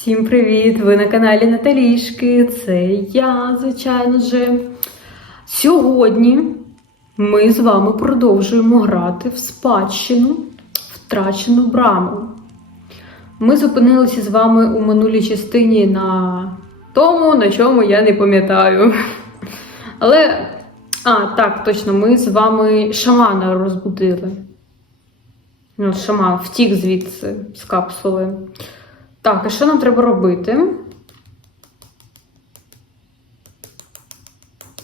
Всім привіт! Ви на каналі Наталішки. Це я, звичайно же. Сьогодні ми з вами продовжуємо грати в спадщину втрачену браму. Ми зупинилися з вами у минулій частині на тому, на чому я не пам'ятаю. Але, а, так, точно, ми з вами шамана розбудили. Ну, шаман втік звідси з капсули. Так, і що нам треба робити?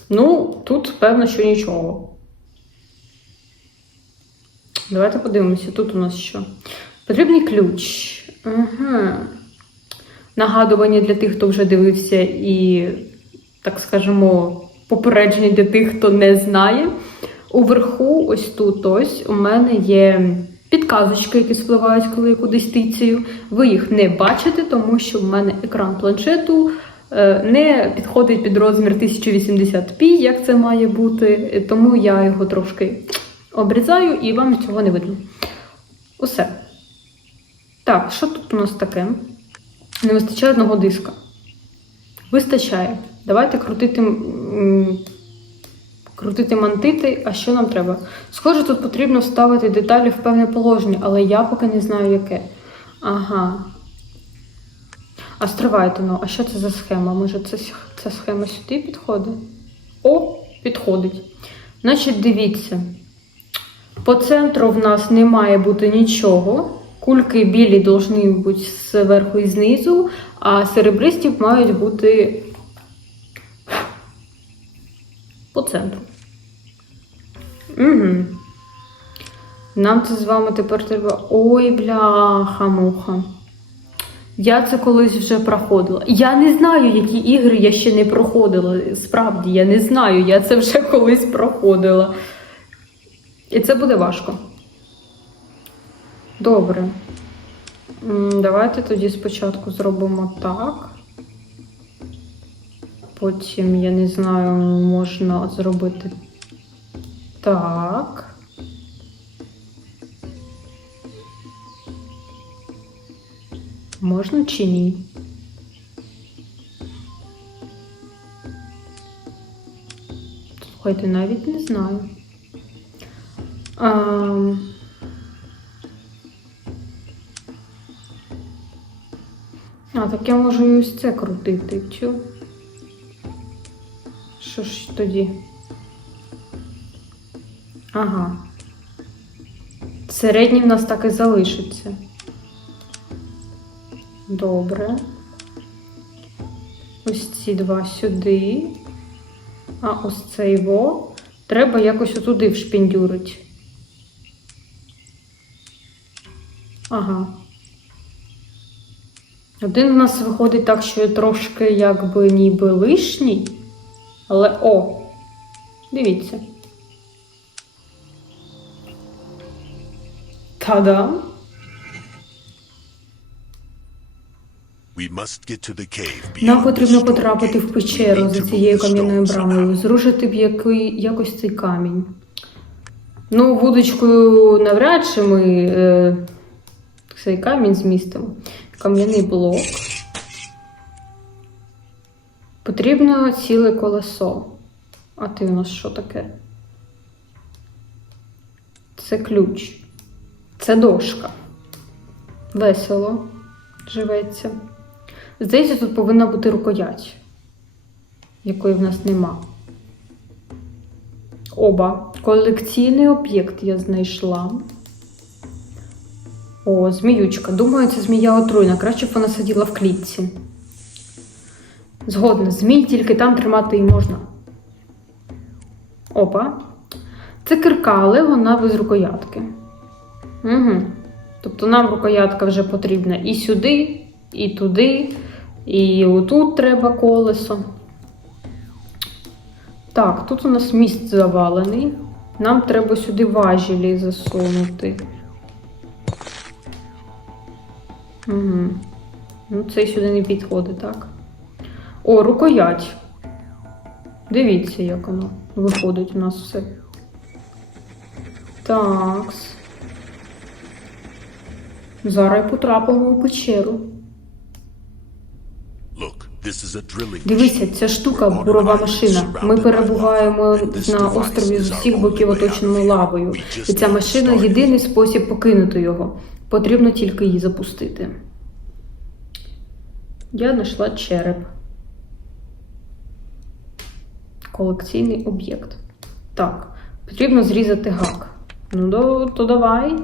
Ну, тут, певно, що нічого. Давайте подивимося, тут у нас що. Потрібний ключ. Ага. Нагадування для тих, хто вже дивився, і, так скажемо, попередження для тих, хто не знає. Уверху, ось тут ось, у мене є підказочки, які спливають, коли я кудись тицію. Ви їх не бачите, тому що в мене екран планшету е, не підходить під розмір 1080p, як це має бути. Тому я його трошки обрізаю і вам цього не видно. Усе. Так, що тут у нас таке? Не вистачає одного диска. Вистачає. Давайте крутити. Крутити мантити, а що нам треба? Схоже, тут потрібно вставити деталі в певне положення, але я поки не знаю яке. Ага. А стривайте, ну, а що це за схема? Може, це, ця схема сюди підходить? О, підходить. Значить, дивіться. По центру в нас не має бути нічого. Кульки білі повинні бути зверху і знизу, а серебристі мають бути по центру. Угу. Нам це з вами тепер треба. Ой, бляха-муха. Я це колись вже проходила. Я не знаю, які ігри я ще не проходила. Справді, я не знаю, я це вже колись проходила. І це буде важко. Добре. Давайте тоді спочатку зробимо так. Потім, я не знаю, можна зробити так. Можна чи ні? Слухайте, навіть не знаю. А, а так я можу і ось це крутити. Чу? Що ж тоді? Ага. Середній в нас так і залишиться. Добре. Ось ці два сюди. А ось цей во. Треба якось отуди вшпіндюрить. Ага. Один в нас виходить так, що трошки якби ніби лишній. Але о! Дивіться. Та-дам! Нам потрібно потрапити в печеру за цією кам'яною брамою, зрушити б який, якось цей камінь. Ну, вудочкою навряд чи ми е, цей камінь змістимо. Кам'яний блок. Потрібно ціле колесо. А ти у нас що таке? Це ключ. Це дошка. Весело живеться. Здається, тут повинна бути рукоять, якої в нас нема. Оба. Колекційний об'єкт я знайшла. О, зміючка. Думаю, це змія отруйна. Краще б вона сиділа в клітці. Згодна, змій тільки там тримати її можна. Опа. Це кирка, але вона без рукоятки. Угу. Тобто нам рукоятка вже потрібна і сюди, і туди, і отут треба колесо. Так, тут у нас міст завалений. Нам треба сюди важілі засунути. Угу. Ну, цей сюди не підходить, так? О, рукоять. Дивіться, як воно виходить у нас все. Такс. Зараз потрапимо у печеру. Дивися, ця штука бурова машина. Ми перебуваємо на острові з усіх боків оточеному лавою. І ця машина єдиний спосіб покинути його. Потрібно тільки її запустити. Я знайшла череп. Колекційний об'єкт. Так, потрібно зрізати гак. Ну, до, то давай.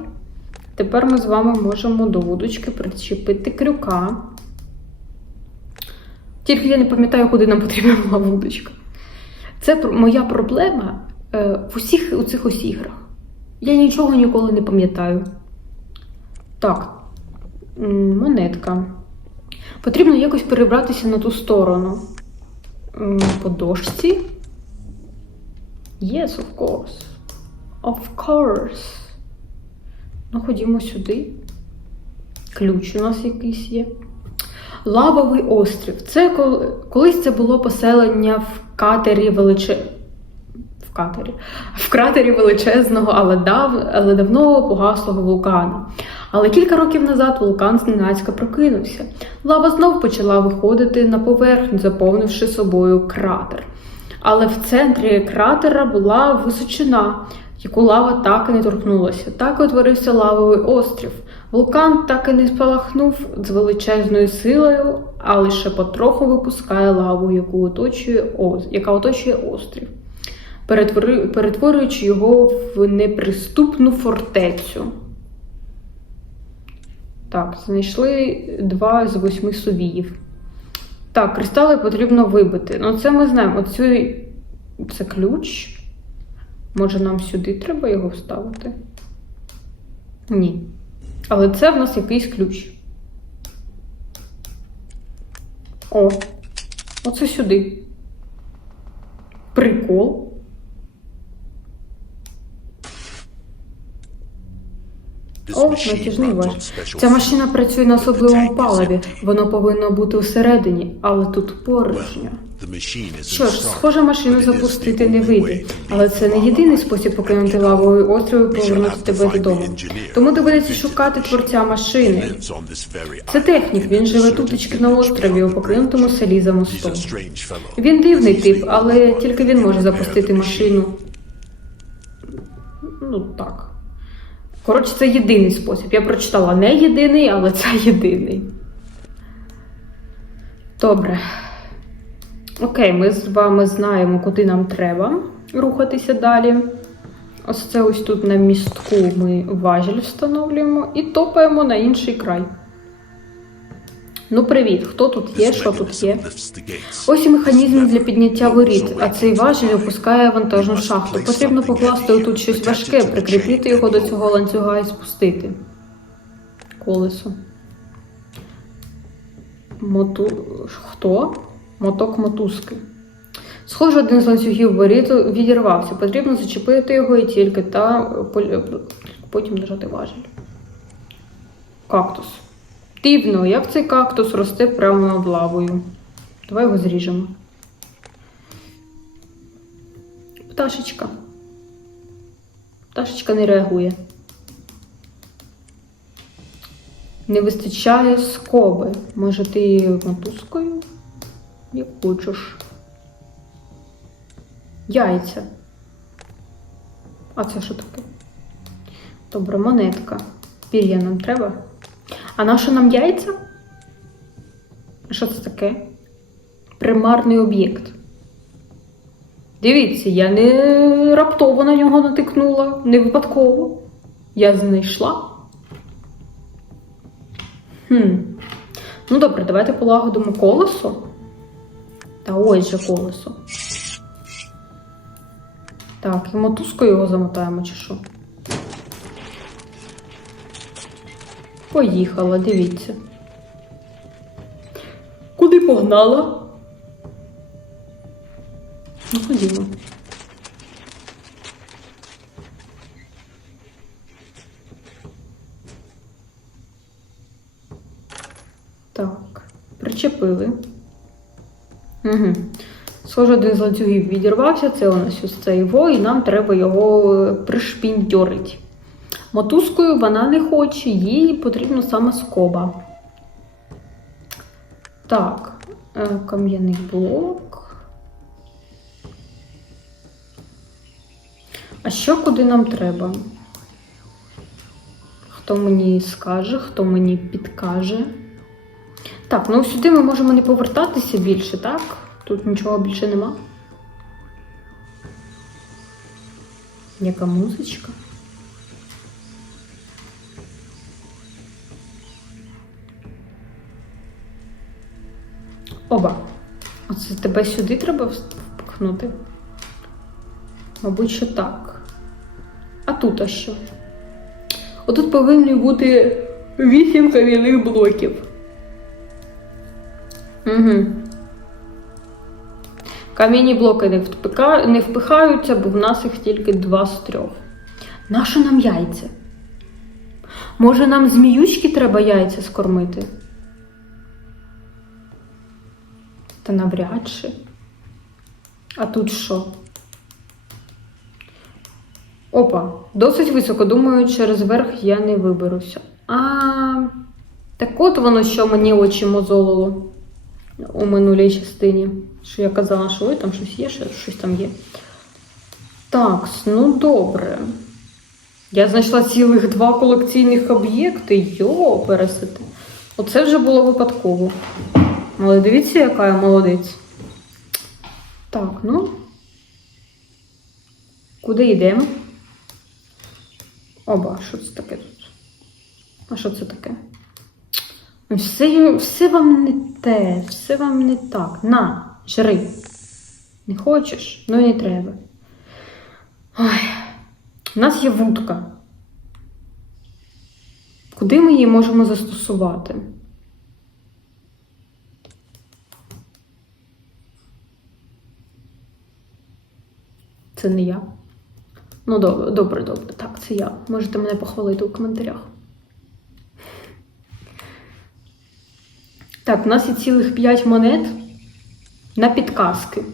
Тепер ми з вами можемо до вудочки причепити крюка. Тільки я не пам'ятаю, куди нам потрібна була вудочка. Це моя проблема е, в усіх у цих ось іграх. Я нічого ніколи не пам'ятаю. Так, монетка. Потрібно якось перебратися на ту сторону. По дошці. Yes, of course. Of course. Ну, ходімо сюди. Ключ у нас якийсь є. Лавовий острів. Це кол- колись це було поселення в катері величе... в катері. В кратері величезного, але, дав... але давно погаслого вулкана. Але кілька років назад вулкан зненацька прокинувся. Лава знов почала виходити на поверхню, заповнивши собою кратер. Але в центрі кратера була височина, яку лава так і не торкнулася. Так утворився лавовий острів. Вулкан так і не спалахнув з величезною силою, а лише потроху випускає лаву, яку оточує яка оточує острів, перетворюючи його в неприступну фортецю. Так, знайшли два з восьми сувіїв. Так, кристали потрібно вибити. Ну, це ми знаємо. Оцю... Це ключ. Може, нам сюди треба його вставити? Ні. Але це в нас якийсь ключ. О, оце сюди. Прикол. О, натяжний ваш. Ця машина працює на особливому паливі. Воно повинно бути всередині, але тут порожньо. Що ж, схоже, машину запустити не вийде, але це не єдиний спосіб покинути лавовий острів і повернути тебе додому. Тому доведеться шукати творця машини. Це технік, він живе тутечки на острові у покинутому селі за мостом. Він дивний тип, але тільки він може запустити машину. Ну так. Коротше, це єдиний спосіб. Я прочитала не єдиний, але це єдиний. Добре. Окей, ми з вами знаємо, куди нам треба рухатися далі. Ось це ось тут на містку ми важіль встановлюємо і топаємо на інший край. Ну, привіт, хто тут є, що тут є? Ось і механізм для підняття воріт, а цей важіль опускає вантажну шахту. Потрібно покласти отут щось важке, прикріпити його до цього ланцюга і спустити. Колесо. Моту... Хто? Моток мотузки. Схоже, один з ланцюгів воріт відірвався. Потрібно зачепити його і тільки та потім нажати важіль. Кактус. Дивно, як цей кактус росте прямо над лавою. Давай його зріжемо. Пташечка. Пташечка не реагує. Не вистачає скоби. Може, ти мотузкою? Як хочеш. Яйця. А це що таке? Добре, монетка. Пір'я нам треба. А на що нам яйця? Що це таке? Примарний об'єкт. Дивіться, я не раптово на нього натикнула, не випадково. Я знайшла. Хм. Ну добре, давайте полагодимо колесо. Та ось же колесо. Так, і мотузкою його замотаємо, чи що? Поїхала, дивіться. Куди погнала? Ну, ходімо. Так, причепили. Угу. Схоже, один з ланцюгів відірвався, це у нас ось цей во, і нам треба його е, пришпіндьорити. Мотузкою вона не хоче, їй потрібна саме скоба. Так, Е, Кам'яний блок. А що куди нам треба? Хто мені скаже, хто мені підкаже. Так, ну сюди ми можемо не повертатися більше, так? Тут нічого більше нема. Яка музичка? Оба. Оце тебе сюди треба впихнути? Мабуть, що так. А тут а що? Отут повинні бути вісім кам'яних блоків. Угу. Кам'яні блоки не, впика... не впихаються, бо в нас їх тільки два з трьох. Нащо нам яйця? Може, нам зміючки треба яйця скормити? Та навряд чи. А тут що? Опа, досить високо. Думаю, через верх я не виберуся. А, так от воно, що мені очі мозолило у минулій частині. Що я казала, що ой, там щось є, щось там є. Так, ну добре. Я знайшла цілих два колекційних об'єкти. Йо, пересити. Оце вже було випадково. Але дивіться, яка я молодець. Так, ну. Куди йдемо? Оба, що це таке тут? А що це таке? Все, все вам не те, все вам не так. На, жри. Не хочеш? Ну і не треба. Ой. У нас є вудка. Куди ми її можемо застосувати? Це не я. Ну, добре, добре, добре. Так, це я. Можете мене похвалити у коментарях. Так, у нас є цілих 5 монет на підказки.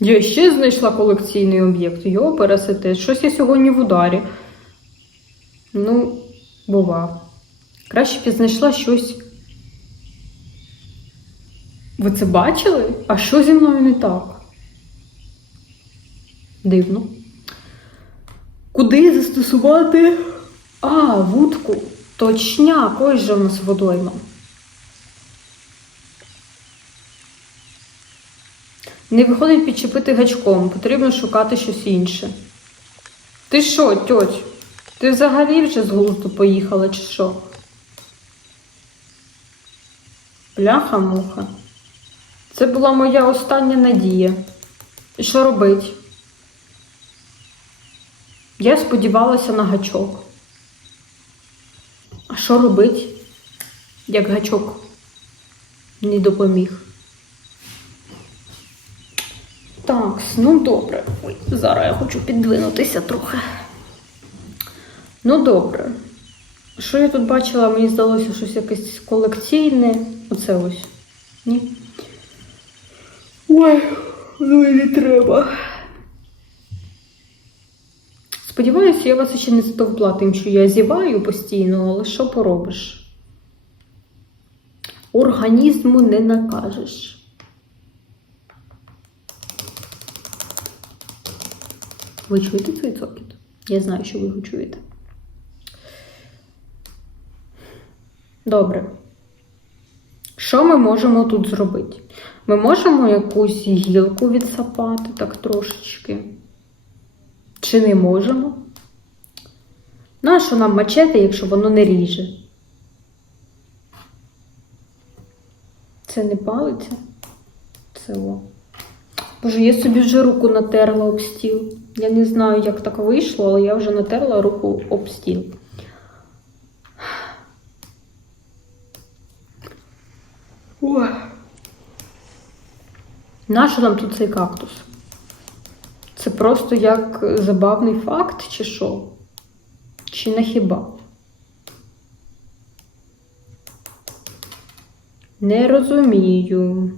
Я ще знайшла колекційний об'єкт. Йо, пересете. Щось я сьогодні в ударі. Ну, бува. Краще б я знайшла щось. Ви це бачили? А що зі мною не так? Дивно. Куди застосувати? А, вудку. Точняк, ось же у нас водойма. Не виходить підчепити гачком, потрібно шукати щось інше. Ти що, тьоть? Ти взагалі вже з глузду поїхала, чи що? Бляха-муха. Це була моя остання надія. І що робить? Я сподівалася на гачок. А що робить, як гачок не допоміг? Так, ну добре. Ой, зараз я хочу піддвинутися трохи. Ну добре. Що я тут бачила, мені здалося щось якесь колекційне. Оце ось. Ні? Ой, ну і не треба. Сподіваюся, я вас ще не задовбла тим, що я зіваю постійно, але що поробиш? Організму не накажеш. Ви чуєте цей цокіт? Я знаю, що ви його чуєте. Добре. Що ми можемо тут зробити? Ми можемо якусь гілку відсапати так трошечки. Чи не можемо? Нащо нам мачете, якщо воно не ріже? Це не палиться? Це о. Боже, я собі вже руку натерла об стіл. Я не знаю, як так вийшло, але я вже натерла руку об стіл. Нащо нам тут цей кактус? Просто як забавний факт, чи що? Чи не хіба? Не розумію.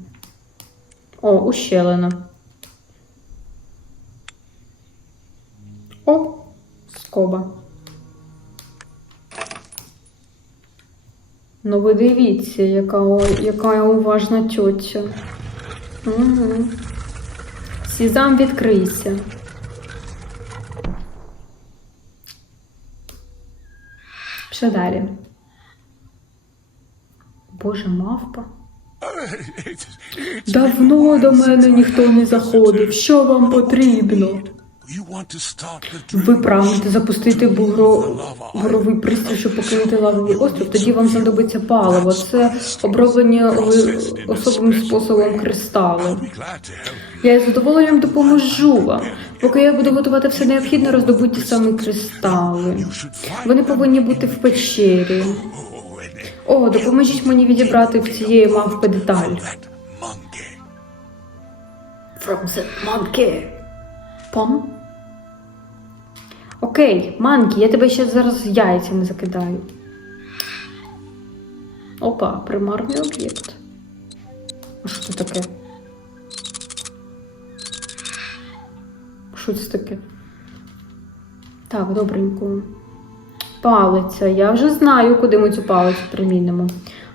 О, ущелина. О, скоба. Ну ви дивіться, яка, яка уважна тьотя. Угу. Сізам відкрийся. Що далі? Боже, мавпа. Давно до мене ніхто не заходив. Що вам потрібно? You want to start the Ви прагнете запустити бугро... буровий пристрій, щоб покинути лавовий острів, тоді вам знадобиться паливо. Це оброблені ви- особливим способом кристали. Я із задоволенням допоможу вам. Поки я буду готувати все необхідне, роздобуті саме кристали. Вони повинні бути в печері. Oh, О, допоможіть мені відібрати в цієї мавпи деталь. From the monkey. Пом? Окей, манкі, я тебе ще зараз яйцями закидаю. Опа, примарний об'єкт. А що це таке? Що це таке? Так, добренько. Палиця. Я вже знаю, куди ми цю палицю примінимо.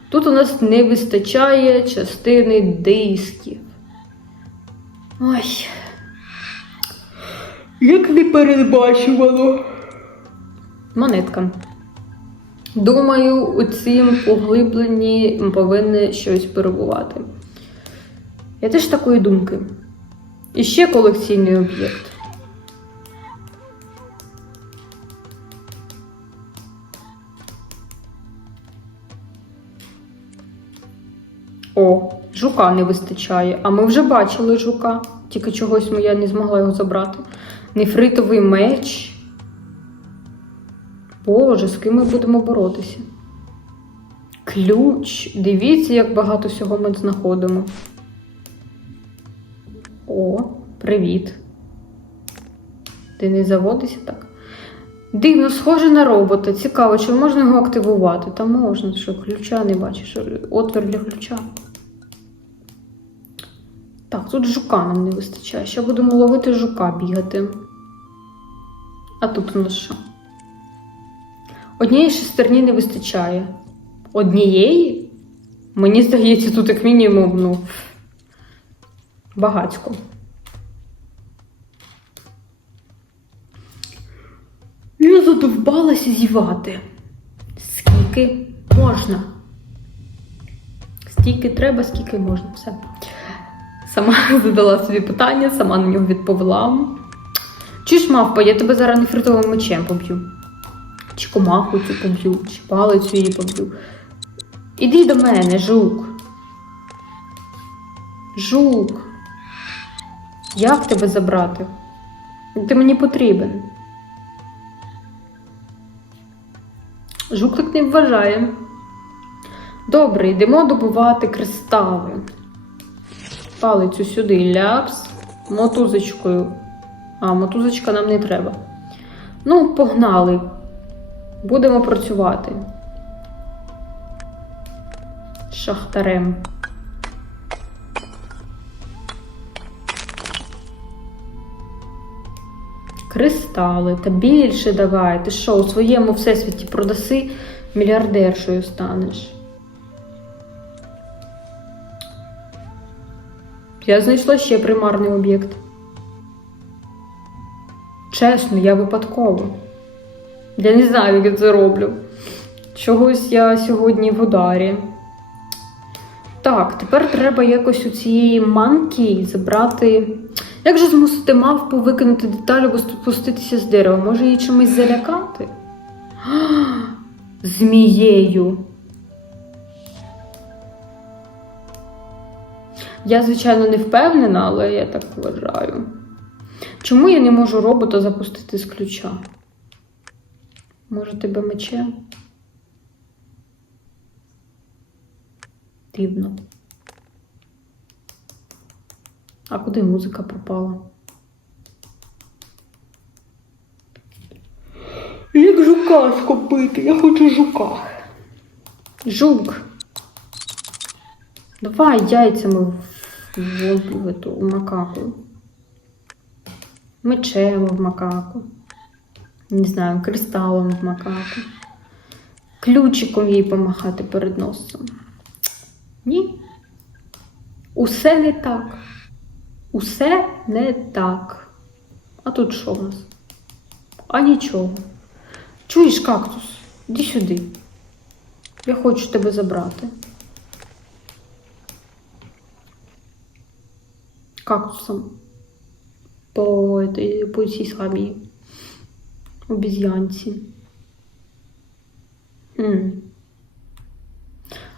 Тут у нас не вистачає частини дисків. Ой. Як не передбачувало. Монетка. Думаю, у цім поглибленні повинне щось перебувати. Я теж такої думки. І ще колекційний об'єкт. О, жука не вистачає. А ми вже бачили жука. Тільки чогось я не змогла його забрати. Нефритовий меч. Боже, з ким ми будемо боротися? Ключ. Дивіться, як багато всього ми знаходимо. О, привіт. Ти не заводишся так? Дивно, схоже на робота. Цікаво, чи можна його активувати? Та можна, що ключа не бачиш. Отвір для ключа. Так, тут жука нам не вистачає. Ще будемо ловити жука бігати. А тут у нас що? Однієї шестерні не вистачає. Однієї? Мені здається, тут як мінімум, ну. Багацько. Я задовбалася зівати. Скільки можна? Стільки треба, скільки можна. Все. Сама задала собі питання, сама на нього відповіла. Чи ж мавпа, я тебе зараз нефритовим мечем поб'ю. Чи комаху цю поб'ю, чи палицю її поб'ю. Іди до мене, жук. Жук. Як тебе забрати? Ти мені потрібен. Жук так не вважає. Добре, йдемо добувати кристали. Палицю сюди ляпс. Мотузочкою. А, мотузочка нам не треба. Ну, погнали. Будемо працювати. Шахтарем. Кристали. Та більше давай. Ти що, у своєму всесвіті продаси мільярдершою станеш. Я знайшла ще примарний об'єкт. Чесно, я випадково. Я не знаю, як я це роблю. Чогось я сьогодні в ударі. Так, тепер треба якось у цієї манки забрати. Як же змусити мавпу викинути деталь або спуститися з дерева? Може її чимось залякати? Змією. Я, звичайно, не впевнена, але я так вважаю. Чому я не можу робота запустити з ключа? Може, тебе мечем? Дивно. А куди музика пропала? Як жука схопити? Я хочу жука. Жук. Давай яйцями в, в, в, эту, в макаку. Мечем в макаку. Не знаю, кристалом в макаку. ключиком їй помахати перед носом. Ні. Усе не так. Усе не так. А тут що в нас? А нічого. Чуєш, кактус? Іди сюди. Я хочу тебе забрати. Кактусом. По, по цій самій обіз'янці.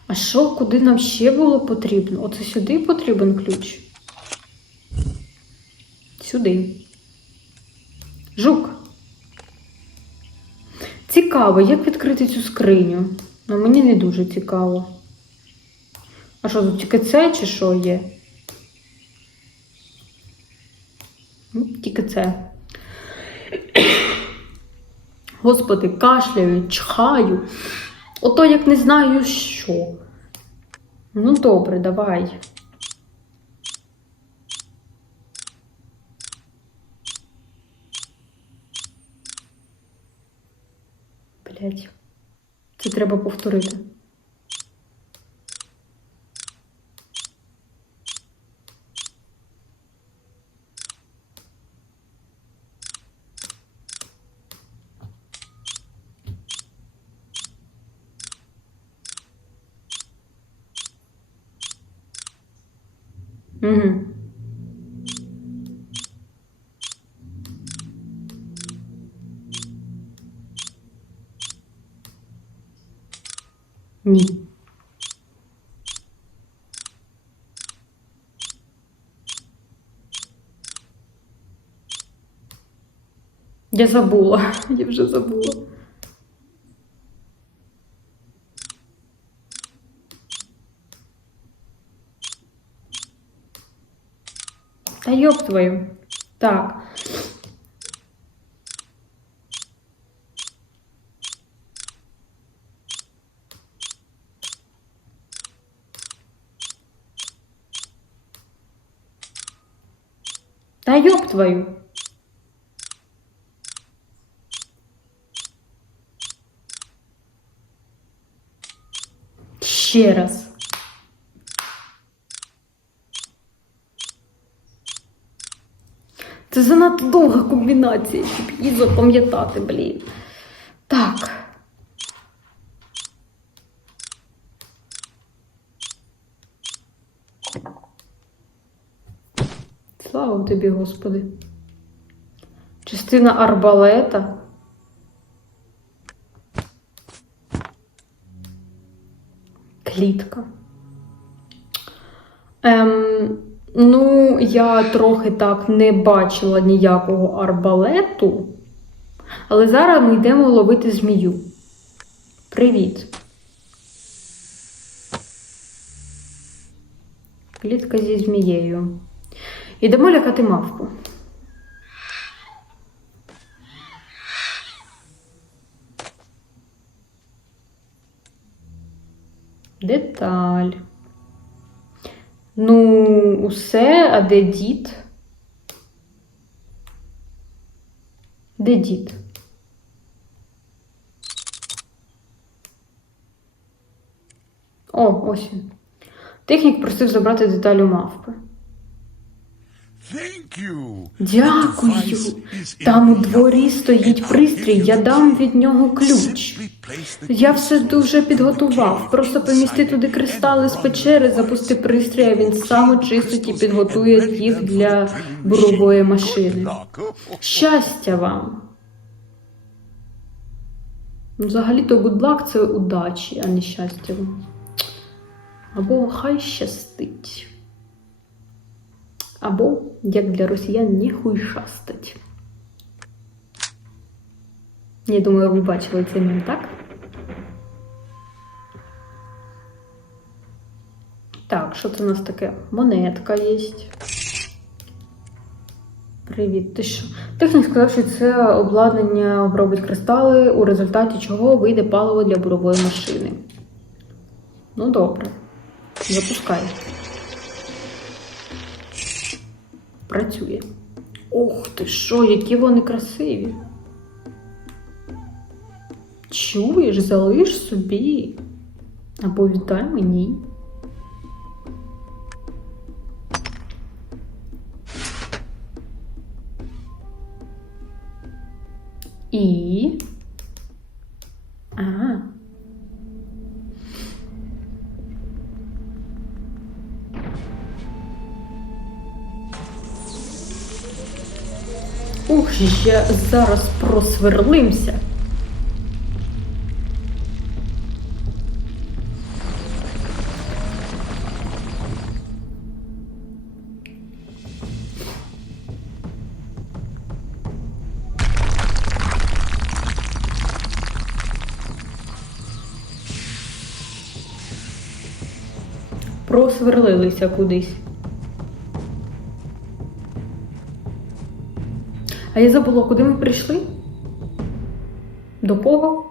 А що, куди нам ще було потрібно? Оце сюди потрібен ключ? Сюди. Жук. Цікаво, як відкрити цю скриню? Ну, мені не дуже цікаво. А що тут тільки це чи що є? Це. Господи, кашляю, чхаю. Ото як не знаю що. Ну, добре, давай. Блять. Це треба повторити. Я забула. Я вже забула. Та йоб твою. Так. Та йоб твою. Ще раз. Це занадто довга комбінація, щоб її запам'ятати, блін. Так. Слава тобі, Господи. Частина арбалета. Клітка. Ем, ну, я трохи так не бачила ніякого арбалету. Але зараз ми йдемо ловити змію. Привіт. Клітка зі змією. Ідемо лякати мавпу. Деталь. Ну, усе, а де дід? Де дід? О, ось він. Технік просив забрати деталь у мавпи. Дякую. Там у дворі стоїть пристрій, я дам від нього ключ. Я все дуже підготував. Просто помісти туди кристали з печери, запусти пристрій, а він сам очистить і підготує їх для бурової машини. Щастя вам! Ну, Взагалі-то luck – це удачі, а не щастя вам. Або хай щастить. Або, як для росіян, ніхуй шастить. Я думаю, ви бачили цей мем, так? Так, що це у нас таке? Монетка є. Привіт, ти що? Технік сказав, що це обладнання обробить кристали, у результаті чого вийде паливо для бурової машини. Ну, добре. Запускай. Працює. Ух ти що, які вони красиві. Чуєш, залиш собі. Або віддай мені. І. Ух, я зараз просверлимся. Просверлилися кудись. А я забула, куди ми прийшли? До кого?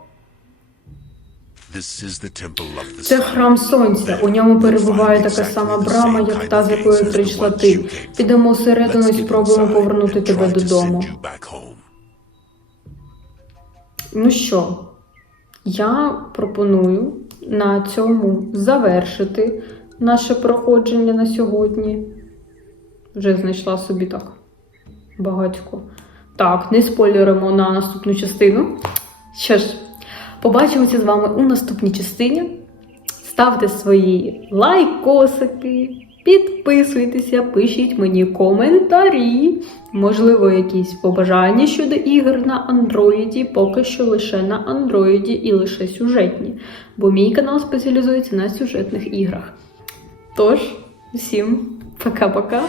Це храм сонця. У ньому перебуває така сама брама, як та, з якої прийшла ти. Підемо всередину і спробуємо повернути тебе додому. Ну що, я пропоную на цьому завершити наше проходження на сьогодні. Вже знайшла собі так багатько. Так, не спойлеримо на наступну частину. Що ж, побачимося з вами у наступній частині. Ставте свої лайкосики, підписуйтеся, пишіть мені коментарі. Можливо, якісь побажання щодо ігор на андроїді, поки що лише на андроїді і лише сюжетні, бо мій канал спеціалізується на сюжетних іграх. Тож, всім пока-пока.